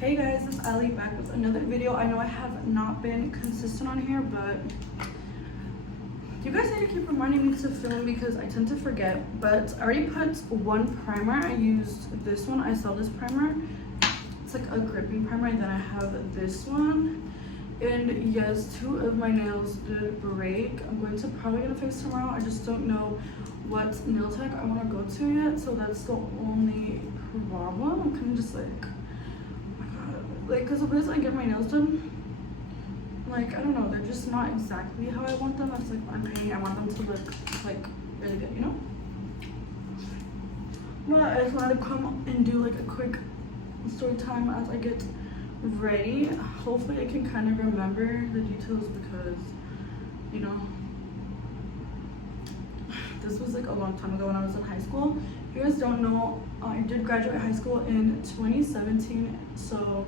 Hey guys, it's Ali back with another video. I know I have not been consistent on here, but you guys need to keep reminding me to film because I tend to forget. But I already put one primer. I used this one. I saw this primer. It's like a gripping primer, and then I have this one. And yes, two of my nails did break. I'm probably gonna fix tomorrow. I just don't know what nail tech I want to go to yet, so that's the only problem. I'm kind of just like, because the place I get my nails done, like, I don't know, they're just not exactly how I want them. It's like, I'm paying, I want them to look like really good, you know? But I just wanted to come and do like a quick story time as I get ready. Hopefully I can kind of remember the details because, you know, this was like a long time ago when I was in high school. If you guys don't know, I did graduate high school in 2017, so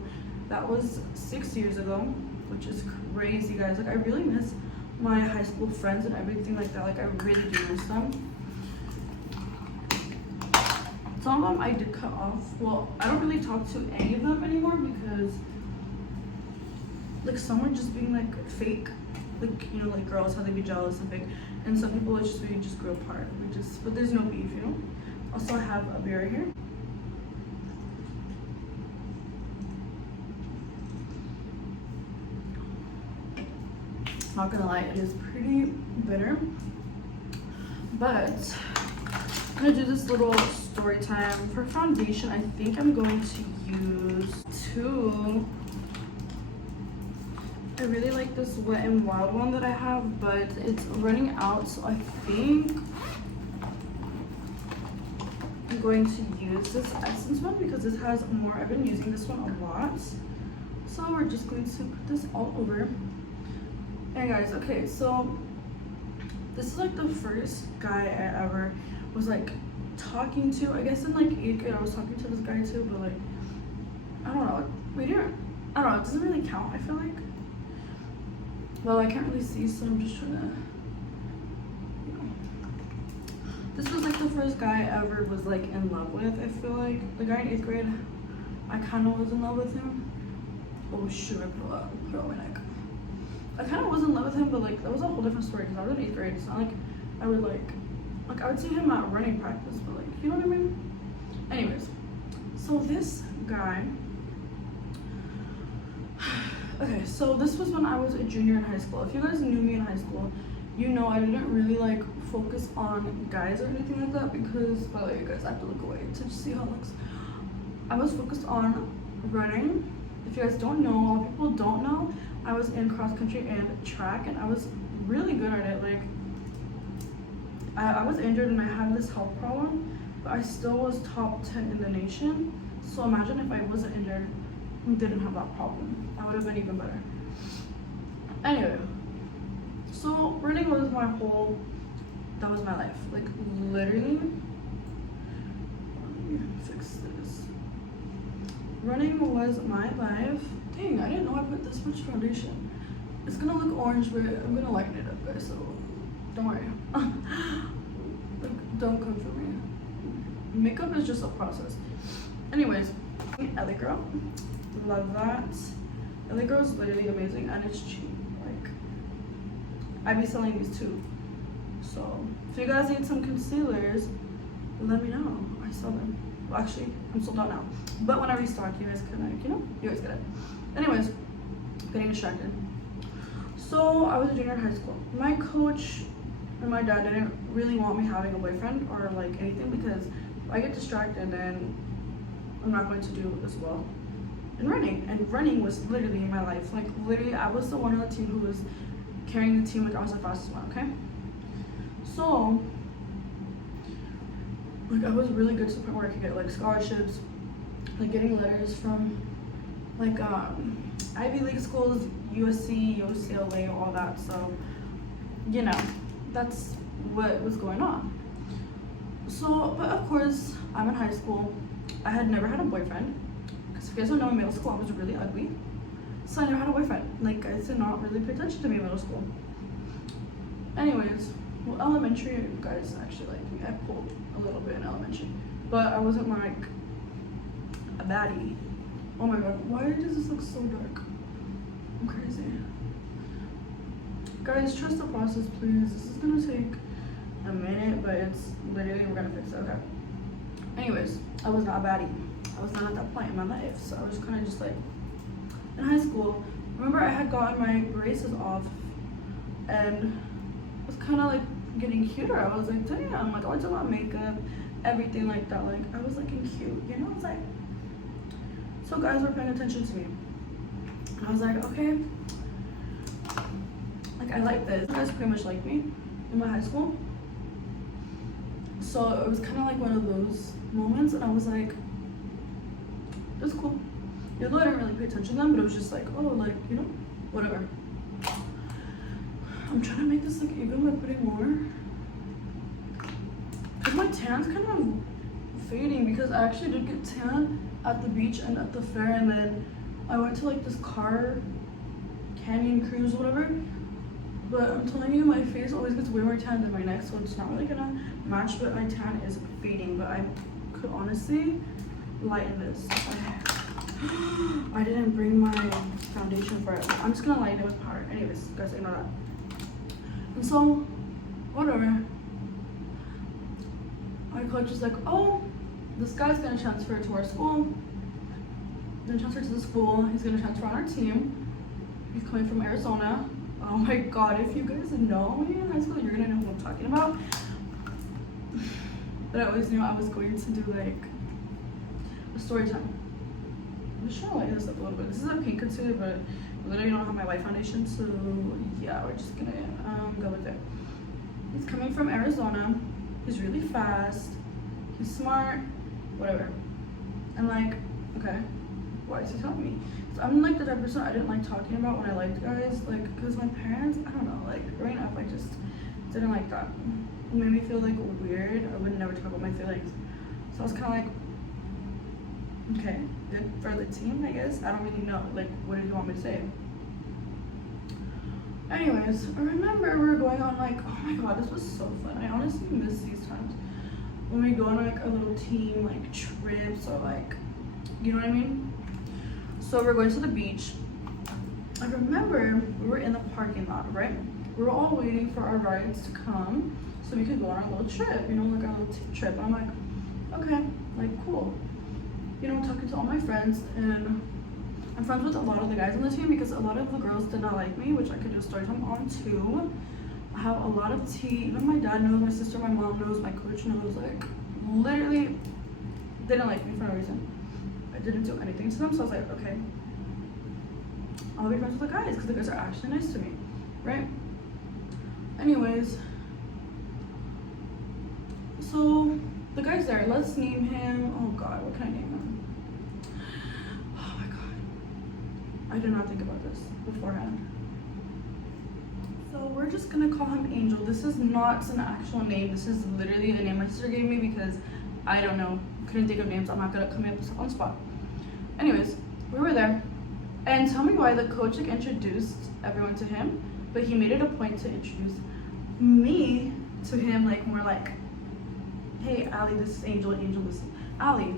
that was 6 years ago, which is crazy, guys. Like, I really miss my high school friends and everything like that. Like, I really do miss them. Some of them I did cut off. Well, I don't really talk to any of them anymore because, like, some were just being like fake, like, you know, like girls, how they be jealous and fake, and some people it's just we just grew apart. But there's no beef, you know. Also, I have a beer right here. Not gonna lie, it is pretty bitter, but I'm gonna do this little story time. For foundation, I think I'm going to use two. I really like this Wet n Wild one that I have, but it's running out, so I think I'm going to use this Essence one because this has more. I've been using this one a lot, so we're just going to put this all over. And guys, okay, so this is like the first guy I ever was like talking to. I guess in like 8th grade I was talking to this guy too, but like, I don't know, I don't know, it doesn't really count, I feel like. Well, I can't really see, so I'm just trying to, you know. This was like the first guy I ever was like in love with, I feel like. The guy in 8th grade, I kind of was in love with him. Oh shoot, I put it on my neck. I kind of was in love with him, but like that was a whole different story because I was in 8th grade. It's not like I would like I would see him at running practice, but like, you know what I mean? Anyways, so this guy, okay, so this was when I was a junior in high school. If you guys knew me in high school, you know I didn't really like focus on guys or anything like that because, by the way, you guys, I have to look away to just see how it looks. I was focused on running. If you guys don't know, a lot of people don't know, I was in cross country and track, and I was really good at it. Like, I was injured and I had this health problem, but I still was top 10 in the nation. So imagine if I wasn't injured and didn't have that problem. I would have been even better. Anyway, so running was that was my life. Like, literally, let me fix this. Running was my life. Dang, I didn't know I put this much foundation. It's gonna look orange, but I'm gonna lighten it up, guys, so don't worry. Like, don't come for me. Makeup is just a process. Anyways, LA Girl. Love that. LA Girl is literally amazing and it's cheap. Like, I be selling these too. So, if you guys need some concealers, let me know. I sell them. Well, actually, I'm sold out now. But when I restock, you guys can, like, you know, you guys get it. Anyways, getting distracted. So I was a junior in high school. My coach and my dad didn't really want me having a boyfriend or like anything because if I get distracted, then I'm not going to do as well in running. And running was literally my life. Like, literally, I was the one on the team who was carrying the team. Like, I was the fastest one, okay? So, like, I was really good to the point where I could get like scholarships, like getting letters from like Ivy League schools, USC, UCLA, all that. So, you know, that's what was going on. So, but of course, I'm in high school. I had never had a boyfriend because if you guys don't know, in middle school I was really ugly, so I never had a boyfriend. Like, guys did not really pay attention to me in middle school. Anyways, well, elementary, you guys actually liked me. I pulled a little bit in elementary, but I wasn't like a baddie. Oh my god, why does this look so dark? I'm crazy. Guys, trust the process, please. This is gonna take a minute, but it's literally, we're gonna fix it, okay? Anyways, I was not a baddie. I was not at that point in my life, so I was kind of just like, in high school, remember I had gotten my braces off, and it was kind of like getting cuter. I was like, damn, like I did my makeup, everything like that. Like I was looking cute, you know? I was like, so guys were paying attention to me. And I was like, okay, like I like this. You guys pretty much like me in my high school. So it was kind of like one of those moments, and I was like, it was cool. Even though I didn't really pay attention to them, but it was just like, oh, like, you know, whatever. I'm trying to make this look even by putting more. Because my tan's kind of fading, because I actually did get tan at the beach and at the fair, and then I went to like this car canyon cruise or whatever. But I'm telling you, my face always gets way more tan than my neck, so it's not really gonna match, but my tan is fading. But I could honestly lighten this. I didn't bring my foundation for it. I'm just gonna lighten it with powder. Anyways, guys, ignore that. And so, whatever. My coach was like, oh, this guy's gonna transfer to our school. Then transfer to the school. He's gonna transfer on our team. He's coming from Arizona. Oh my god, if you guys know me in high school, you're gonna know who I'm talking about. But I always knew I was going to do like a story time. I'm just trying to lighten this up a little bit. This is a pink concealer, but I literally don't have my white foundation, so yeah, we're just gonna go with it. He's coming from Arizona. He's really fast. He's smart. Whatever. And like, okay, why is he telling me? So I'm like the type of person I didn't like talking about when I liked guys, like, because my parents, I don't know, like growing up, I just didn't like that. It made me feel like weird. I would never talk about my feelings. So I was kind of like, okay, good for the team, I guess. I don't really know, like, what did you want me to say? Anyways, I remember we were going on like, oh my god, this was so fun. I honestly miss these times when we go on like a little team like trips, or like, you know what I mean? So we're going to the beach. I remember we were in the parking lot, right? We were all waiting for our rides to come so we could go on our little trip, you know, like our little trip. And I'm like, okay, like cool. You know, talking to all my friends, and I'm friends with a lot of the guys on the team because a lot of the girls did not like me, which I could do a story time on too. I have a lot of tea. Even my dad knows, my sister, my mom knows, my coach knows. Like, literally, they didn't like me for no reason. I didn't do anything to them, so I was like, okay, I'll be friends with the guys because the guys are actually nice to me, right? Anyways, so the guy's there. Let's name him. Oh God, what can I name him? Oh my God, I did not think about this beforehand. So we're just gonna call him Angel. This is not an actual name. This is literally a name my sister gave me because I don't know, couldn't think of names. I'm not gonna come up on the spot. Anyways, we were there, and tell me why the coach like introduced everyone to him, but he made it a point to introduce me to him, like more like, hey Allie, this is Angel, Angel, this is Allie,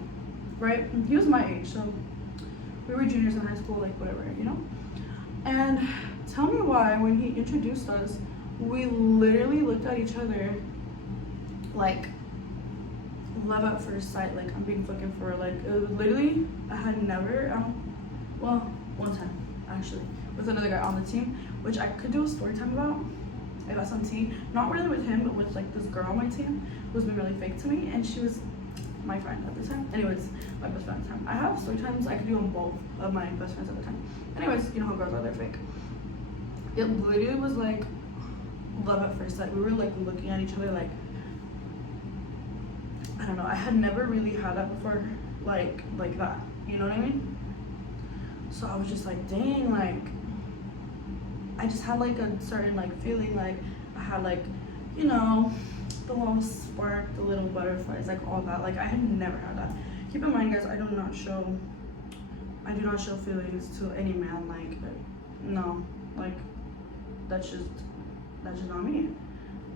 right? And he was my age, so we were juniors in high school, like whatever, you know? And tell me why when he introduced us, we literally looked at each other like love at first sight. Like, I'm being fucking for real. Like, literally, I had never, well, one time actually with another guy on the team, which I could do a story time about. I got some tea, not really with him, but with like this girl on my team who was being really fake to me, and she was my friend at the time. Anyways, my best friend at the time. I have story times I could do on both of my best friends at the time. Anyways, you know how girls are, they're fake. It literally was like love at first sight. We were like looking at each other like, I don't know, I had never really had that before, like that, you know what I mean? So I was just like, dang, like, I just had like a certain like feeling, like I had like, you know, the little spark, the little butterflies, like all that. Like, I had never had that. Keep in mind, guys, I do not show feelings to any man. Like, no, like that's just not me.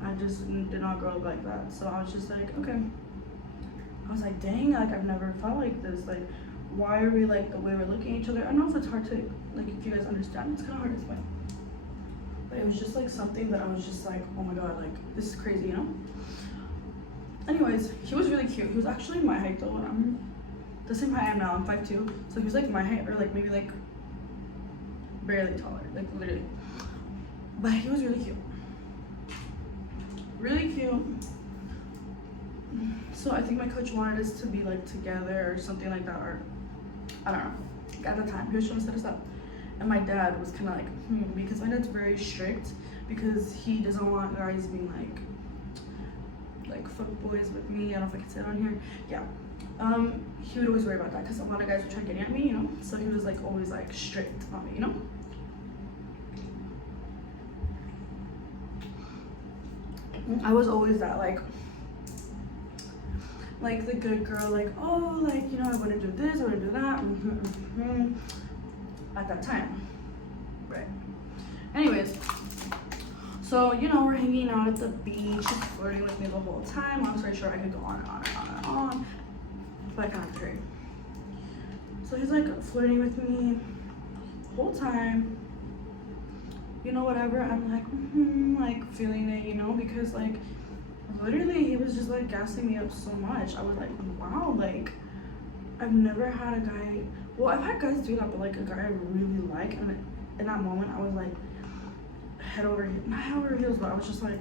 I just did not grow up like that. So I was just like, okay. I was like, dang, like I've never felt like this. Like, why are we like the way we're looking at each other. I don't know if it's hard to, like, if you guys understand, it's kind of hard to explain. But it was just like something that I was just like, oh my god, like this is crazy, you know? Anyways, he was really cute. He was actually my height though, and I'm the same height I am now. I'm 5'2", so he was like my height, or like maybe like barely taller, like literally. But he was really cute. Really cute. So I think my coach wanted us to be like together or something like that, or I don't know. At the time, he was trying to set us up. And my dad was kind of like, because my dad's very strict, because he doesn't want guys being like fuck boys with me. I don't know if I can say it on here. Yeah. He would always worry about that because a lot of guys would try getting at me, you know? So he was like always like strict on me, you know? I was always that like the good girl, like, oh, like, you know, I wouldn't do this, I wouldn't do that, at that time, right? Anyways, so, you know, we're hanging out at the beach, he's flirting with me the whole time. Long story short, I could go on and on and on and on, but I kind of hurry. So he's like flirting with me the whole time, you know, whatever. I'm like, like feeling it, you know, because like literally he was just like gassing me up so much. I was like, wow, like I've never had a guy, well, I've had guys do that, but like a guy I really like, and in that moment I was like head over, not head over heels, but I was just like,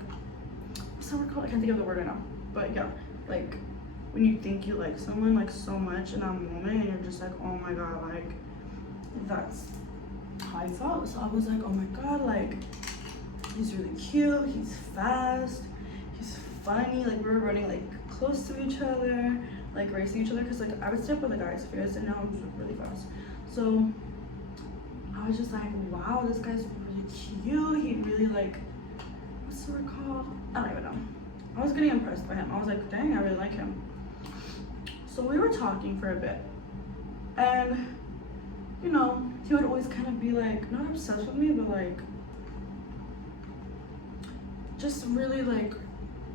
what's that word called? I can't think of the word right now, but yeah, like when you think you like someone like so much in that moment, and you're just like, oh my god, like that's how I felt. So I was like, oh my god, like he's really cute, he's fast, he's funny, like we were running like close to each other, like racing each other, because like I would stay up with the guys, if you guys didn't know, I'm just really fast. So I was just like, wow, this guy's really cute, he really like, what's the word called? I don't even know. I was getting impressed by him. I was like, dang, I really like him. So we were talking for a bit, and you know, he would always kind of be like, not obsessed with me, but like just really like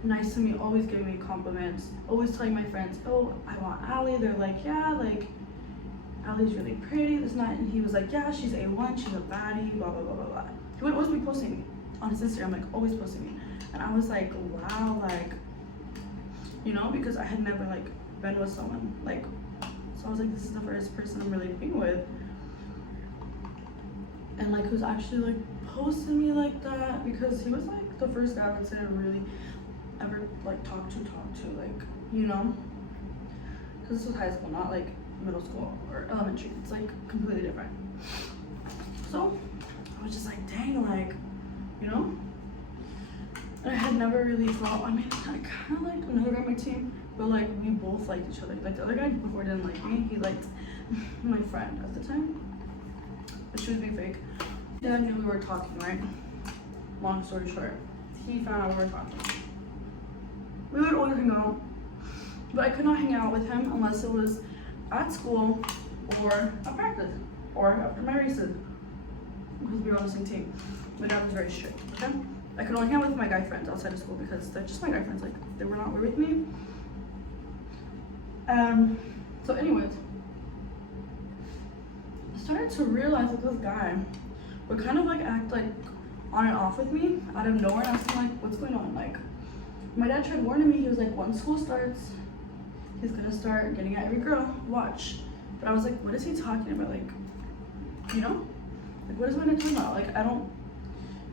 nice to me, always giving me compliments, always telling my friends, oh, I want Allie. They're like, yeah, like Allie's really pretty, this night. And he was like, yeah, she's A1, she's a baddie, blah blah blah blah blah. He would always be posting me on his Instagram, like always posting me. And I was like, wow, like, you know, because I had never like been with someone, like, so I was like, this is the first person I'm really being with, and like who's actually like posting me like that, because he was like the first guy I would say I really ever like talk to, like, you know, because this was high school, not like middle school or elementary. It's like completely different. So I was just like, dang, like, you know, and I had never really thought, I mean, I kind of liked another guy on my team, but like we both liked each other. Like the other guy before didn't like me, he liked my friend at the time, but she was being fake. Dad knew we were talking, right? Long story short, he found out we were talking. We would always hang out, but I could not hang out with him unless it was at school or at practice or after my races, because we were on the same team. My dad was very strict, okay? I could only hang out with my guy friends outside of school because they're just my guy friends, like they were not with me. So anyways, I started to realize that this guy would kind of like act like on and off with me out of nowhere, and I was kind of like, what's going on? Like, my dad tried warning me. He was like, once school starts, he's gonna start getting at every girl, watch. But I was like, what is he talking about? Like, you know, like what is my dad talking about? Like, I don't,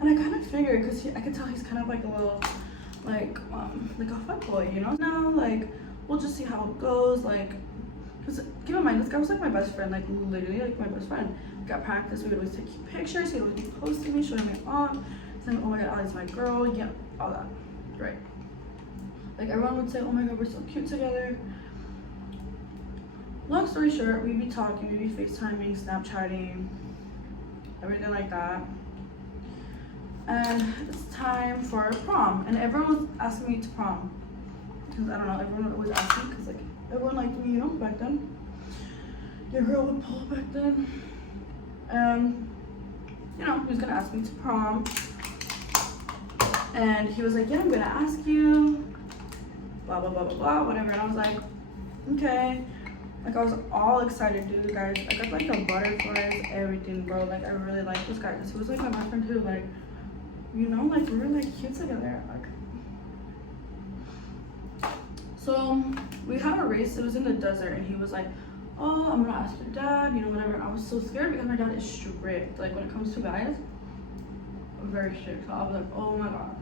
and I kind of figured, because I could tell he's kind of like a little like a fuckboy, you know? Now, like, we'll just see how it goes, like, because keep in mind, this guy was like my best friend, like literally like my best friend. We got practice, we would always take pictures, he would always be posting me, showing me off, saying, oh my god, Allie's my girl, yeah, all that, right? Like everyone would say, oh my god, we're so cute together. Long story short, we'd be talking, we'd be FaceTiming, Snapchatting, everything like that. And it's time for prom, and everyone was asking me to prom. Because I don't know, everyone would always ask me, because like everyone liked me, you know, back then. Your girl would pull back then. You know, he was gonna ask me to prom. And he was like, yeah, I'm gonna ask you, blah, blah, blah, blah, blah, whatever. And I was like, okay. Like, I was all excited, dude, guys. I got like the butterflies, everything, bro. Like, I really like this guy because he was like my best friend too. Like, you know, like we were like cute together. Like, so we had a race. It was in the desert, and he was like, "Oh, I'm gonna ask your dad," you know, whatever. And I was so scared because my dad is strict. Like, when it comes to guys, very strict. So I was like, "Oh my god,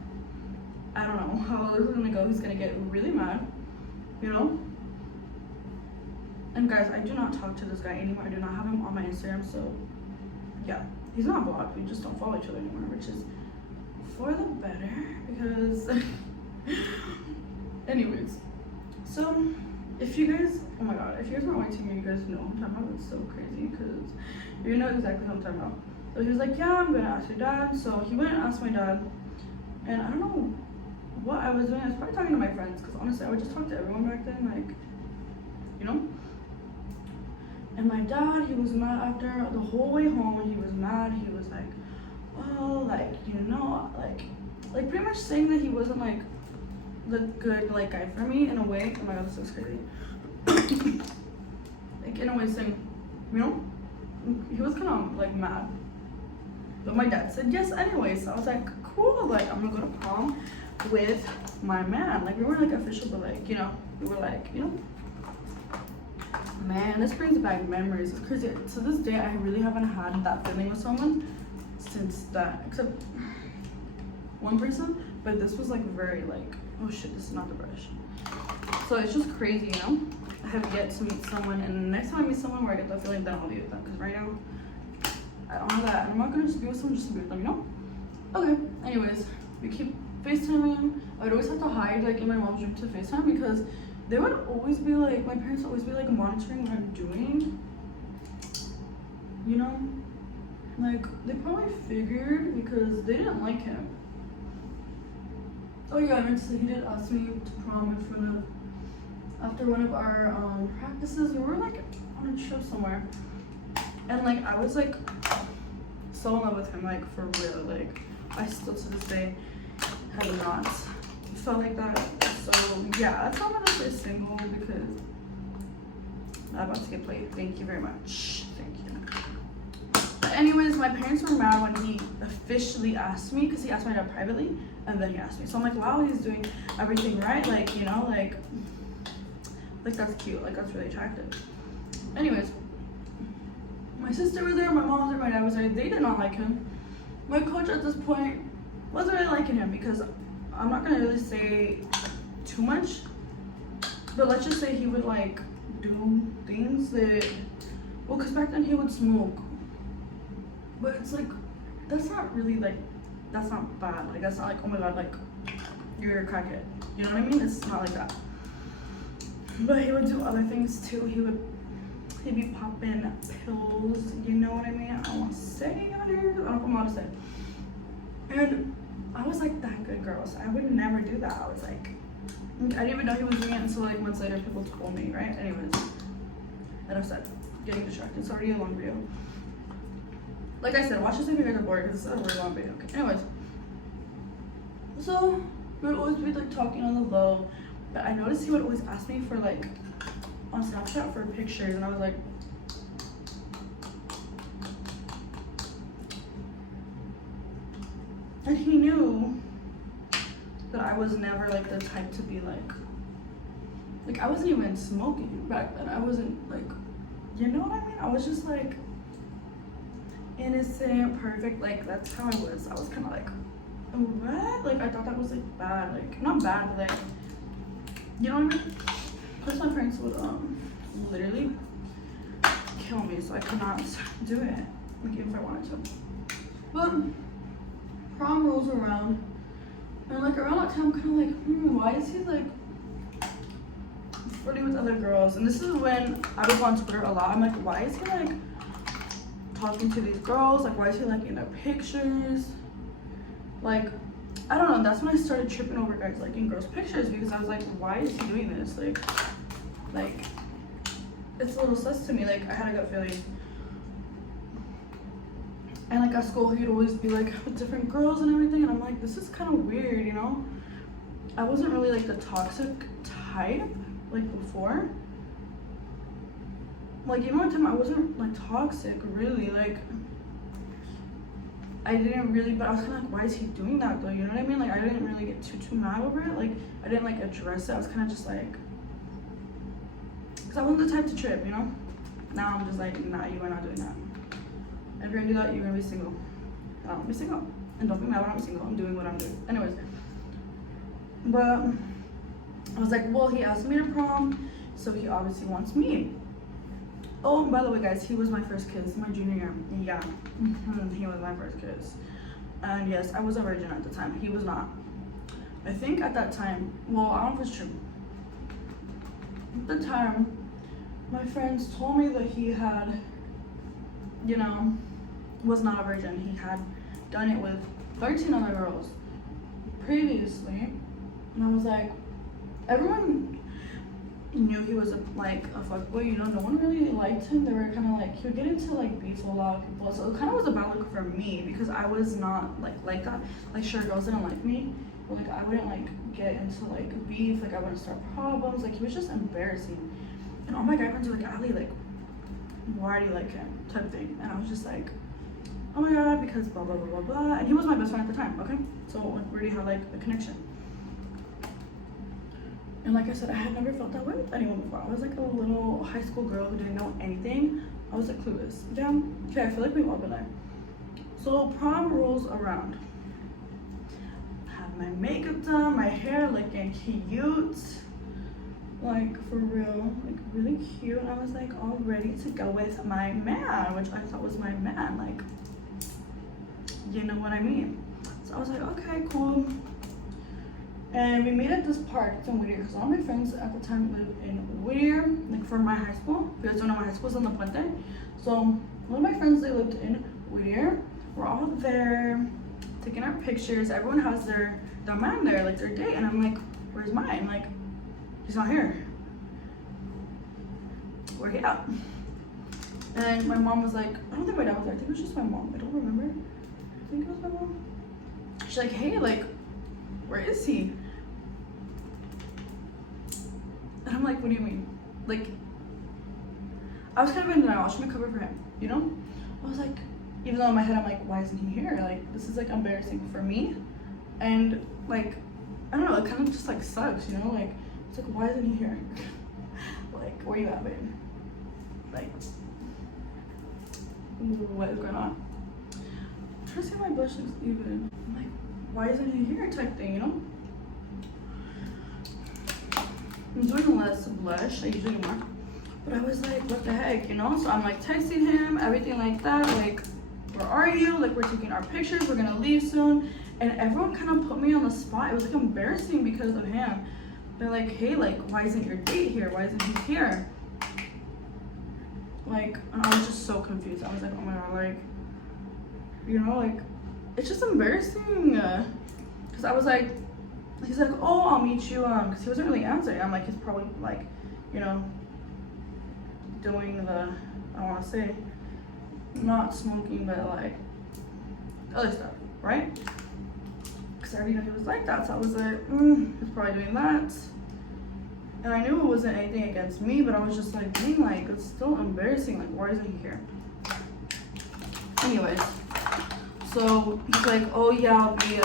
I don't know how this is gonna go. He's gonna get really mad, you know." And guys, I do not talk to this guy anymore. I do not have him on my Instagram, so yeah, he's not blocked. We just don't follow each other anymore, which is for the better because anyways. So if you guys, oh my god, if you guys aren't watching me, you guys know what I'm talking about. It's so crazy because you know exactly what I'm talking about. So he was like, "Yeah, I'm gonna ask your dad." So he went and asked my dad, and I don't know what I was doing. I was probably talking to my friends because honestly, I would just talk to everyone back then, like, you know. And my dad, he was mad after the whole way home. He was mad. He was like, "Oh, like, you know, like pretty much saying that he wasn't like the good like guy for me in a way." Oh my god, this is crazy. Like, in a way saying, you know, he was kind of like mad. But my dad said yes anyway. So I was like, cool. Like, I'm gonna go to prom with my man. Like, we weren't like official, but like, you know, we were like, you know. Man, this brings back memories. It's crazy. To this day, I really haven't had that feeling with someone since that, except one person. But this was like very like, oh shit, this is not the brush. So it's just crazy, you know. I have yet to meet someone, and next time I meet someone where I get that feeling, then I'll be with them. Because right now, I don't have that, and I'm not gonna just be with someone just to be with them, you know. Okay. Anyways, we keep FaceTiming. I would always have to hide like in my mom's room to FaceTime because they would always be like, my parents would always be like monitoring what I'm doing, you know. Like, they probably figured because they didn't like him. Oh yeah, I meant to say, he did ask me to prom in front of, after one of our practices. We were like on a trip somewhere, and like I was like so in love with him, like for real. Like, I still to this day have not felt like that. So yeah, that's why I'm gonna say single, because I'm about to get played. Thank you very much. Thank you. But anyways, my parents were mad when he officially asked me, because he asked my dad privately and then he asked me. So I'm like, wow, he's doing everything right. Like, you know, like that's cute. Like, that's really attractive. Anyways, my sister was there, my mom was there, my dad was there. They did not like him. My coach at this point wasn't really liking him, because I'm not gonna really say too much, but let's just say he would like do things that, well, because back then he would smoke, but it's like, that's not really like, that's not bad. Like, that's not like, oh my god, like you're a crackhead, you know what I mean? It's not like that. But he would do other things too. He'd be popping pills, you know what I mean? I don't want to say on here, I don't know what to say. And I was like that good girl, so I would never do that. I was like, I didn't even know he was doing it until like months later people told me, right? Anyways, enough said. Getting distracted. It's already a long video. Like I said, watch this if you guys are bored, because it's a really long video. Okay, anyways. So, we would always be like talking on the low, but I noticed he would always ask me for like, on Snapchat for pictures, and I was like, and he knew that I was never like the type to be like I wasn't even smoking back then. I wasn't like, you know what I mean? I was just like innocent, perfect. Like, that's how I was. I was kind of like, what? Like, I thought that was like bad. Like, not bad, but like, you know what I mean? Plus my parents would literally kill me, so I could not do it, like, even if I wanted to. But prom rolls around, and like around that time, I'm kind of like, why is he like flirting with other girls? And this is when I was on Twitter a lot. I'm like, why is he like talking to these girls? Like, why is he like in their pictures? Like, I don't know. That's when I started tripping over guys liking girls' pictures, because I was like, why is he doing this? Like it's a little sus to me. Like, I had a gut feeling. And like at school, he'd always be like with different girls and everything, and I'm like, this is kind of weird, you know? I wasn't really like the toxic type like before, like, even one time I wasn't like toxic, really. Like, I didn't really, but I was kind of like, why is he doing that though? You know what I mean? Like, I didn't really get too mad over it. Like, I didn't like address it. I was kind of just like, because I wasn't the type to trip, you know? Now I'm just like, nah, you are not doing that. If you're gonna do that, you're gonna be single. I don't be single. And don't be mad when I'm single. I'm doing what I'm doing. Anyways. But I was like, well, he asked me to prom, so he obviously wants me. Oh, and by the way, guys, he was my first kiss my junior year. Yeah, he was my first kiss. And yes, I was a virgin at the time. He was not. I think at that time, well, I don't know if it's true. At the time, my friends told me that he had, you know, was not a virgin. He had done it with 13 other girls previously. And I was like, everyone knew he was a fuckboy, you know. No one really liked him. They were kind of like, he would get into like beef with a lot of people. So it kind of was a bad look for me because I was not like that. Like, sure, girls didn't like me, but like I wouldn't like get into like beef. Like, I wouldn't start problems. Like, he was just embarrassing. And all my guy friends were like, Ali, like, why do you like him? Type thing. And I was just like, oh my god, because blah blah blah blah blah. And he was my best friend at the time. Okay, so like, we already had like a connection. And like I said, I had never felt that way with anyone before. I was like a little high school girl who didn't know anything. I was like clueless. Yeah, okay, I feel like we've all been there. So prom rolls around. Have my makeup done, my hair looking cute. Like, for real, like really cute. I was like all ready to go with my man, which I thought was my man. Like, you know what I mean? So I was like, okay, cool. And we meet at this park. It's in Whittier because all my friends at the time lived in Whittier, like from my high school. If you guys don't know, my high school's on the Puente. So one of my friends, they lived in Whittier. We're all there taking our pictures. Everyone has their man there, like their date. And I'm like, where's mine? Like, he's not here. Where he at? And my mom was like, I don't think my dad was there. I think it was just my mom. I don't remember. I think it was my mom. She's like, hey, like, where is he? And I'm like, what do you mean? Like, I was kind of in denial. I should cover for him, you know? I was like, even though in my head I'm like, why isn't he here? Like, this is like embarrassing for me. And like, I don't know, it kind of just like sucks, you know? Like, it's like, why isn't he here? Like, where you at, babe? Like, what is going on? I'm trying to see if my blush looks even. I'm like, why isn't he here type thing, you know? I'm doing less blush, I usually do more. But I was like, what the heck, you know? So I'm like texting him, everything like that, like, where are you? Like, we're taking our pictures, we're gonna leave soon. And everyone kind of put me on the spot. It was like embarrassing because of him. They're like, hey, like, why isn't your date here? Why isn't he here? Like, and I was just so confused. I was like, oh my god, like, you know, like, it's just embarrassing. Cause I was like, he's like, oh, I'll meet you, cause he wasn't really answering. I'm like, he's probably like, you know, doing the, I don't wanna say, not smoking, but like, other stuff, right? Cause I already knew he was like that, so I was like, he's probably doing that. And I knew it wasn't anything against me, but I was just like, dang, like, it's still embarrassing, like, why isn't he here? Anyways, so he's like, oh yeah, I'll be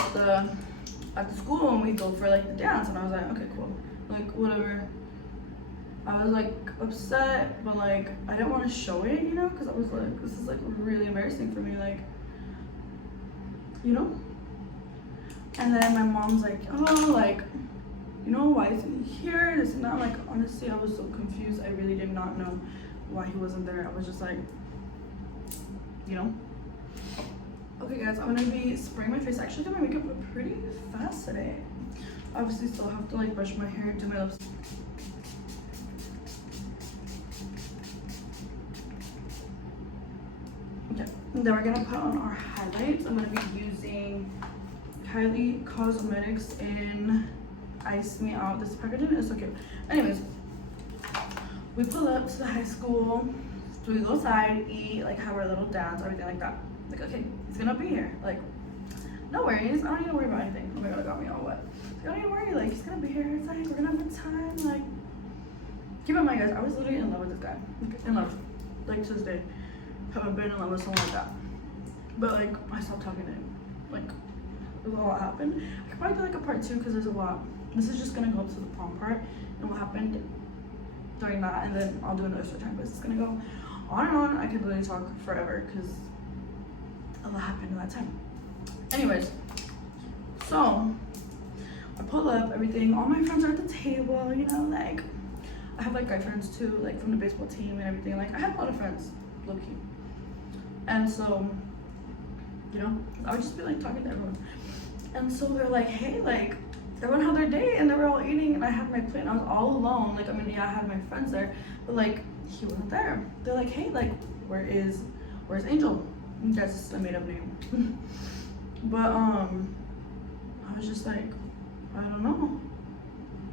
at the school when we go for like the dance. And I was like, okay, cool, like, whatever. I was like upset, but like I didn't want to show it, you know, because I was like, this is like really embarrassing for me, like, you know. And then my mom's like, oh, like, you know, why isn't he here? This and that. Like, honestly, I was so confused. I really did not know why he wasn't there. I was just like, you know. Okay guys, I'm gonna be spraying my face. I actually did my makeup pretty fast today. Obviously still have to like brush my hair, do my lips. Okay, and then we're gonna put on our highlights. I'm gonna be using Kylie Cosmetics in Ice Me Out. This packaging is so cute. Anyways, we pull up to the high school, so we go outside, eat, like have our little dance, everything like that. Like, okay, he's gonna be here. Like, no worries. I don't need to worry about anything. Oh my god, it got me all wet. I don't need to worry. Like, he's gonna be here. It's like, we're gonna have a time. Like, keep in mind, guys, I was literally in love with this guy. Like, in love. like to this day, haven't been in love with someone like that. But like, I stopped talking to him. Like, there's a lot happened. I could probably do like a part 2 because there's a lot. This is just gonna go to the prom part and what happened during that, and then I'll do another story time. But it's gonna go on and on. I could literally talk forever because a lot happened in that time. Anyways, so I pull up everything. All my friends are at the table, you know, like I have like guy friends too, like from the baseball team and everything. Like I have a lot of friends, low key. And so, you know, I would just be like talking to everyone. And so they're like, hey, like everyone had their date and they were all eating and I had my plate and I was all alone. Like, I mean, yeah, I had my friends there, but like he wasn't there. They're like, hey, like where's Angel? That's just a made up name. But I was just like, I don't know.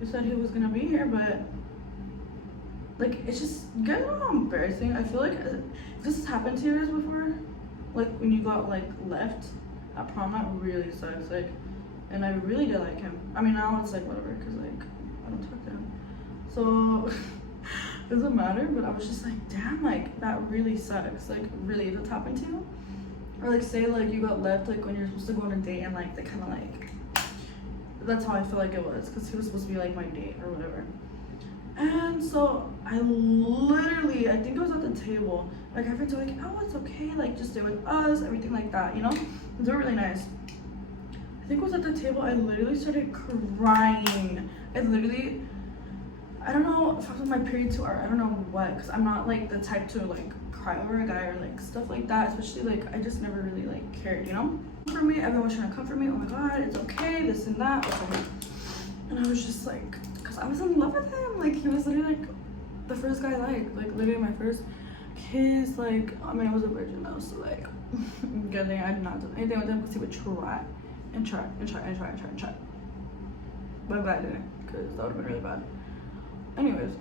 He said he was gonna be here, but like it's just getting a little embarrassing. I feel like this has happened to you guys before, like when you got like left at prom. That really sucks. Like, and I really did like him. I mean, now it's like whatever, cause like I don't talk to him, so it doesn't matter. But I was just like, damn, like that really sucks. Like really, if it's happened to you, or like say like you got left like when you're supposed to go on a date and like they kind of like. That's how I feel like it was, because he was supposed to be like my date or whatever. And so I literally, I think I was at the table, like my friends were like, oh, it's okay, like just stay with us, everything like that, you know. They were really nice. I think I was at the table, I literally started crying. I don't know if I was on my period too, or I don't know what, because I'm not like the type to like cry over a guy or like stuff like that, especially like I just never really like cared, you know. For me, everyone was trying to comfort me. Oh my god, it's okay, this and that. And I was just like, because I was in love with him. Like he was literally like the first guy I liked, like literally my first kiss. Like I mean, I was a virgin though, so like good thing I did not do anything with him because he would try and try and try and try and try and try. But I'm glad I didn't, because that would have been really bad. Anyways.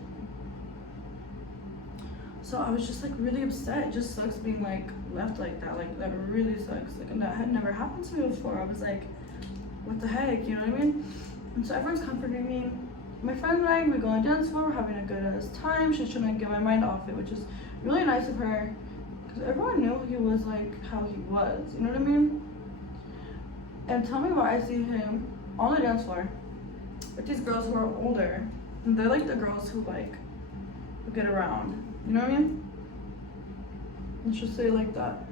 So I was just like really upset. It just sucks being like left like that. Like that really sucks. Like, and that had never happened to me before. I was like, what the heck, you know what I mean? And so everyone's comforting me. My friend and I, we go on a dance floor, we're having a good time. She's trying to get my mind off it, which is really nice of her, because everyone knew he was like how he was, you know what I mean? And tell me why I see him on the dance floor with these girls who are older, and they're like the girls who like who get around. You know what I mean? Let's just say it like that.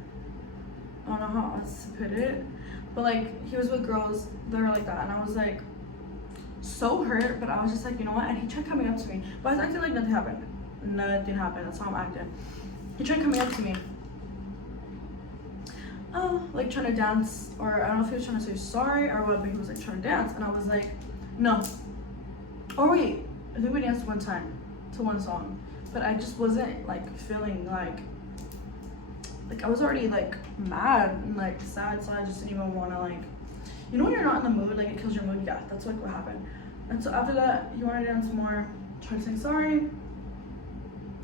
I don't know how else to put it. But like, he was with girls that were like that. And I was like, so hurt. But I was just like, you know what? And he tried coming up to me. But I was acting like nothing happened. Nothing happened. That's how I'm acting. He tried coming up to me. Oh, like trying to dance. Or I don't know if he was trying to say sorry or what. But he was like trying to dance. And I was like, no. Oh wait. I think we danced one time to one song. But I just wasn't like feeling like I was already like mad and like sad, so I just didn't even want to like, you know, when you're not in the mood, like it kills your mood. Yeah, that's like what happened. And so after that, he wanted to dance more, tried to say sorry.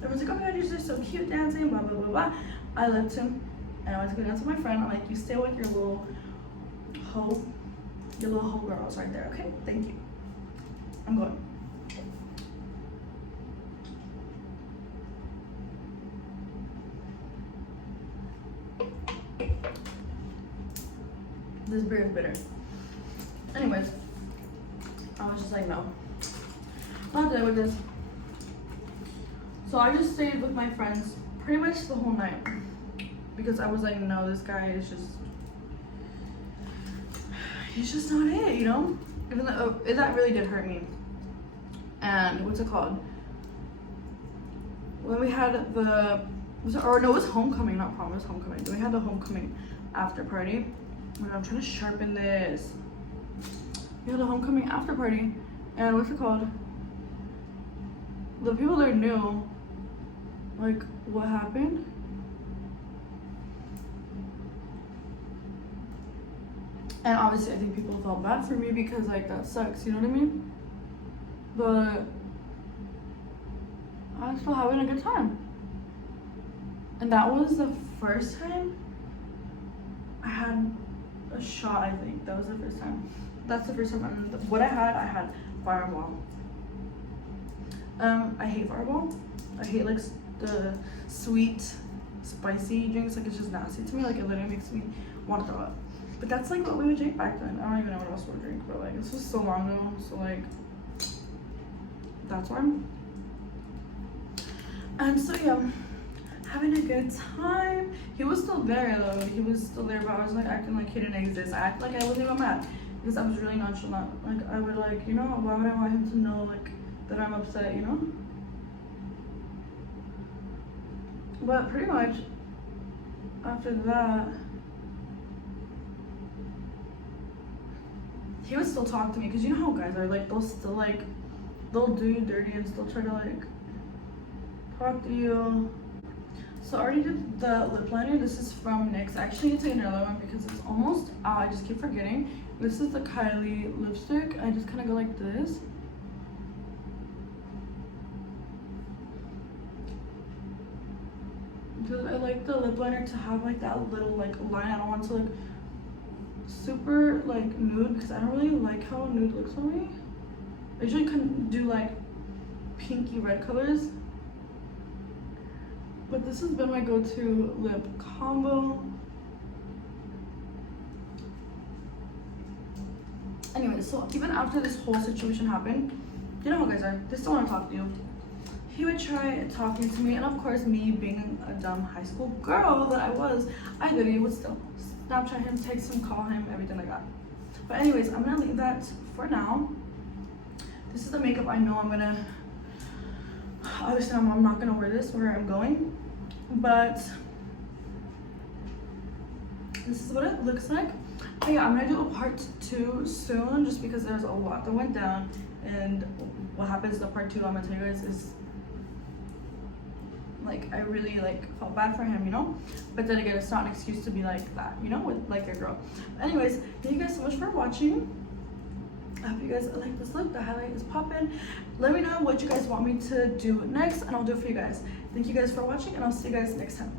Everyone's like, oh my god, you're just so cute dancing, blah blah blah blah. I left him and I went to go dance with my friend. I'm like, you stay with your little hoe girls right there, okay? Thank you. I'm going. This beer is bitter. Anyways, I was just like, no, not dealing with this. So I just stayed with my friends pretty much the whole night because I was like, no, this guy is he's just not it, you know? Even though that really did hurt me. And what's it called? When we had it was homecoming, not prom, it was homecoming. We had the homecoming after party. I'm trying to sharpen this. We had a homecoming after party, and what's it called? The people there knew, like, what happened. And obviously, I think people felt bad for me because, like, that sucks, you know what I mean? But I was still having a good time. And that was the first time I had a shot, I think. That was the first time. That's the first time. And what I had Fireball. I hate Fireball. I hate like the sweet, spicy drinks. Like, it's just nasty to me. Like, it literally makes me want to throw up. But that's like what we would drink back then. I don't even know what else we would drink, but like, this was so long ago. So like, that's why and so yeah, having a good time. He was still there though. He was still there, but I was like acting like he didn't exist. I act like I wasn't even mad because I was really nonchalant. Like, I would like, you know, why would I want him to know like that I'm upset, you know? But pretty much after that, he would still talk to me because you know how guys are, like, they'll still like, they'll do you dirty and still try to like talk to you. So I already did the lip liner. This is from NYX. I actually need to get another one because it's almost out. I just keep forgetting. This is the Kylie lipstick. I just kind of go like this. Because I like the lip liner to have like that little like line. I don't want to look super like nude because I don't really like how nude looks on me. I usually can do like pinky red colors. But this has been my go-to lip combo. Anyway, so even after this whole situation happened, you know how guys are, they still want to talk to you. He would try talking to me, and of course, me being a dumb high school girl that I was, I literally would still Snapchat him, text him, call him, everything like that. But anyways, I'm gonna leave that for now. This is the makeup I know I'm gonna, obviously I'm not gonna wear this where I'm going, but this is what it looks like. But yeah, I'm gonna do a part 2 soon just because there's a lot that went down, and what happens in the part 2 I'm gonna tell you guys is like, I really like felt bad for him, you know, but then again, it's not an excuse to be like that, you know, with like a girl. Anyways, thank you guys so much for watching. I hope you guys like this look. The highlight is popping. Let me know what you guys want me to do next and I'll do it for you guys. Thank you guys for watching and I'll see you guys next time.